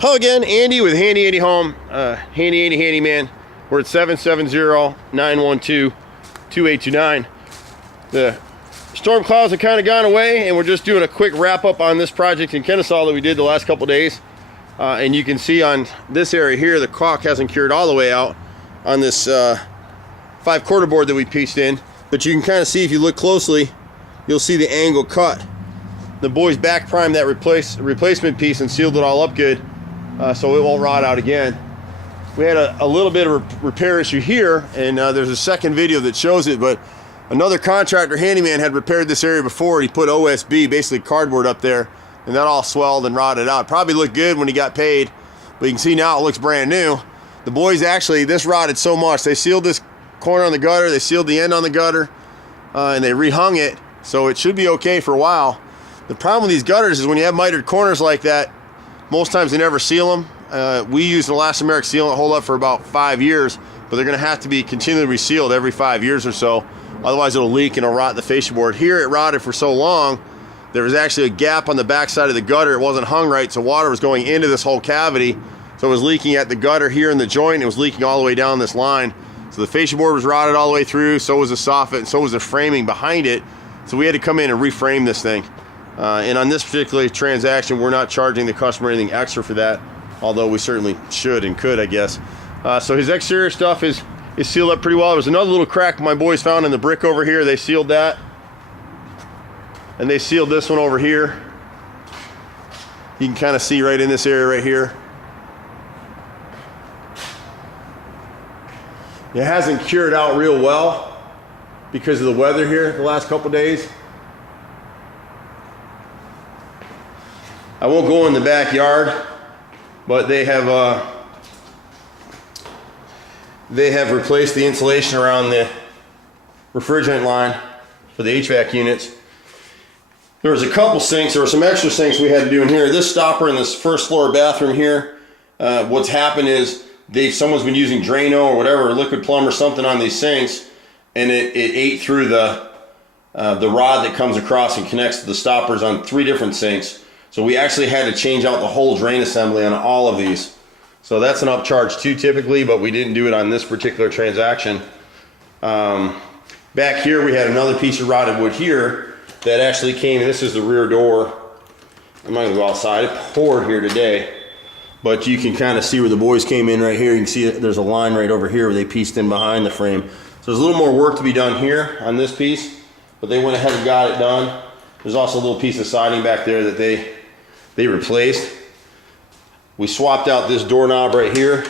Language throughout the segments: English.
Hello again, Andy with Handy Andy Home, Handy Andy Handyman. We're at 770-912-2829. The storm clouds have kind of gone away, and we're just doing a quick wrap up on this project in Kennesaw that we did the last couple days. And you can see on this area here, the caulk hasn't cured all the way out on this 5/4 board that we pieced in. But you can kind of see, if you look closely, you'll see the angle cut. The boys back primed that replacement piece and sealed it all up good, so it won't rot out again. We had a little bit of a repair issue here, and there's a second video that shows it, but another contractor handyman had repaired this area before. He put OSB, basically cardboard, up there, and that all swelled and rotted out. Probably looked good when he got paid, but you can see now it looks brand new. The boys actually, this rotted so much, they sealed this corner on the gutter, they sealed the end on the gutter, and they rehung it, so it should be okay for a while. The problem with these gutters is when you have mitered corners like that, most times they never seal them. We use an elastomeric sealant, hold up for about 5 years, but they're gonna have to be continually resealed every 5 years or so. Otherwise it'll leak and it'll rot the fascia board. Here it rotted for so long, there was actually a gap on the back side of the gutter. It wasn't hung right, so water was going into this whole cavity. So it was leaking at the gutter here in the joint. It was leaking all the way down this line. So the fascia board was rotted all the way through, so was the soffit, and so was the framing behind it. So we had to come in and reframe this thing. And on this particular transaction, we're not charging the customer anything extra for that, although we certainly should and could, I guess. So his exterior stuff is sealed up pretty well. There was another little crack my boys found in the brick over here. They sealed that. And they sealed this one over here. You can kind of see right in this area right here. It hasn't cured out real well because of the weather here the last couple days. I won't go in the backyard, but they have replaced the insulation around the refrigerant line for the HVAC units. There was a couple sinks, there were some extra sinks we had to do in here. This stopper in this first floor bathroom here, what's happened is someone's been using Drano or whatever, liquid plumb or something on these sinks, and it ate through the rod that comes across and connects to the stoppers on 3 different sinks. So we actually had to change out the whole drain assembly on all of these. So that's an upcharge too typically, but we didn't do it on this particular transaction. Back here we had another piece of rotted wood here that actually came, and this is the rear door. I'm not gonna go outside, it poured here today, but you can kind of see where the boys came in right here. You can see there's a line right over here where they pieced in behind the frame. So there's a little more work to be done here on this piece, but they went ahead and got it done. There's also a little piece of siding back there that they replaced. We swapped out this doorknob right here.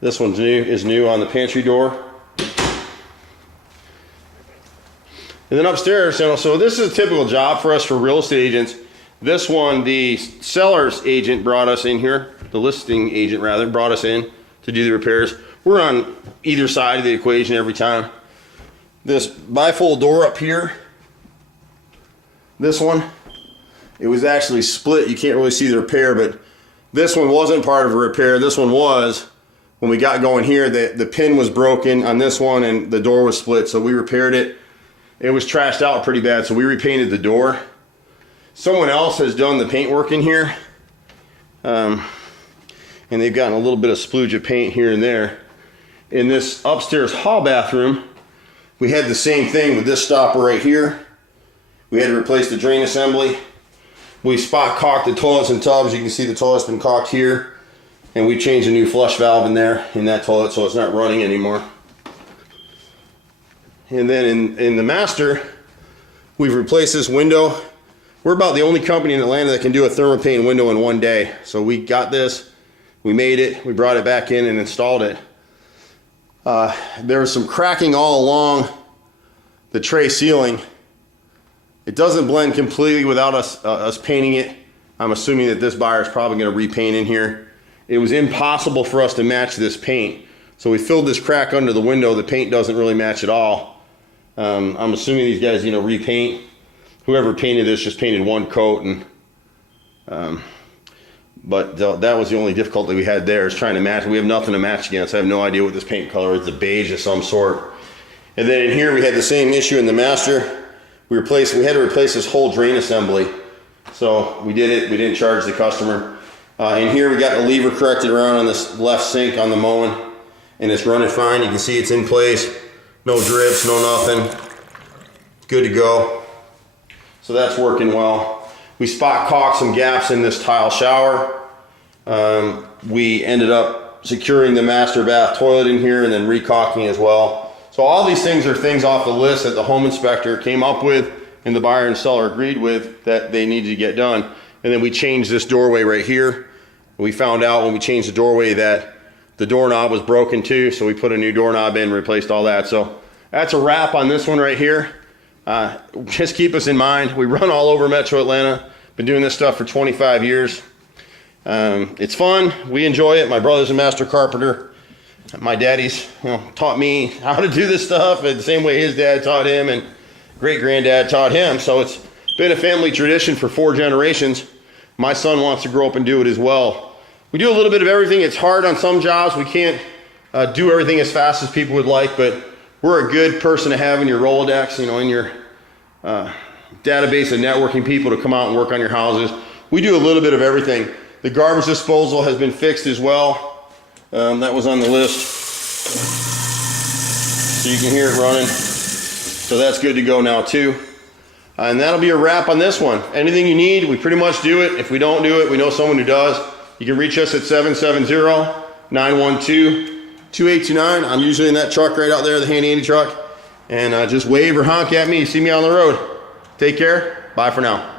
This one's new on the pantry door. And then upstairs, so this is a typical job for us for real estate agents. This one, the seller's agent brought us in here, the listing agent rather, brought us in to do the repairs. We're on either side of the equation every time. This bifold door up here, this one, it was actually split. You can't really see the repair, but this one wasn't part of a repair. This one was. When we got going here, the pin was broken on this one and the door was split, so we repaired it. It was trashed out pretty bad, so we repainted the door. Someone else has done the paint work in here, and they've gotten a little bit of splooge of paint here and there. In this upstairs hall bathroom, we had the same thing with this stopper right here. We had to replace the drain assembly. We spot caulked the toilets and tubs. You can see the toilet's been caulked here, and we changed a new flush valve in there in that toilet so it's not running anymore. And then in the master, we've replaced this window. We're about the only company in Atlanta that can do a thermopane window in 1 day. So we got this, we made it, we brought it back in and installed it. There was some cracking all along the tray ceiling. It doesn't blend completely without us painting it. I'm assuming that this buyer is probably going to repaint in here. It was impossible for us to match this paint. So we filled this crack under the window. The paint doesn't really match at all. I'm assuming these guys, repaint. Whoever painted this just painted 1 coat, and but that was the only difficulty we had there, is trying to match. We have nothing to match against. I have no idea what this paint color is. It's a beige of some sort. And then in here we had the same issue in the master. We had to replace this whole drain assembly. So we did it. We didn't charge the customer. In here we got the lever corrected around on this left sink on the mowing, and it's running fine. You can see it's in place, no drips, no nothing, good to go. So that's working well. We spot caulked some gaps in this tile shower. We ended up securing the master bath toilet in here and then recaulking as well. So all these things are things off the list that the home inspector came up with and the buyer and seller agreed with that they needed to get done. And then we changed this doorway right here. We found out when we changed the doorway that the doorknob was broken too, so we put a new doorknob in, replaced all that. So that's a wrap on this one right here. Just keep us in mind. We run all over Metro Atlanta. Been doing this stuff for 25 years. It's fun. We enjoy it. My brother's a master carpenter. My daddy's taught me how to do this stuff the same way his dad taught him and great-granddad taught him. So it's been a family tradition for 4 generations. My son wants to grow up and do it as well. We do a little bit of everything. It's hard on some jobs. We can't do everything as fast as people would like, but we're a good person to have in your Rolodex, in your database of networking people to come out and work on your houses. We do a little bit of everything. The garbage disposal has been fixed as well. That was on the list. So you can hear it running. So that's good to go now too. And that'll be a wrap on this one. Anything you need, we pretty much do it. If we don't do it, we know someone who does. You can reach us at 770-912-2829. I'm usually in that truck right out there, the Handy Andy truck. And just wave or honk at me. You see me on the road. Take care. Bye for now.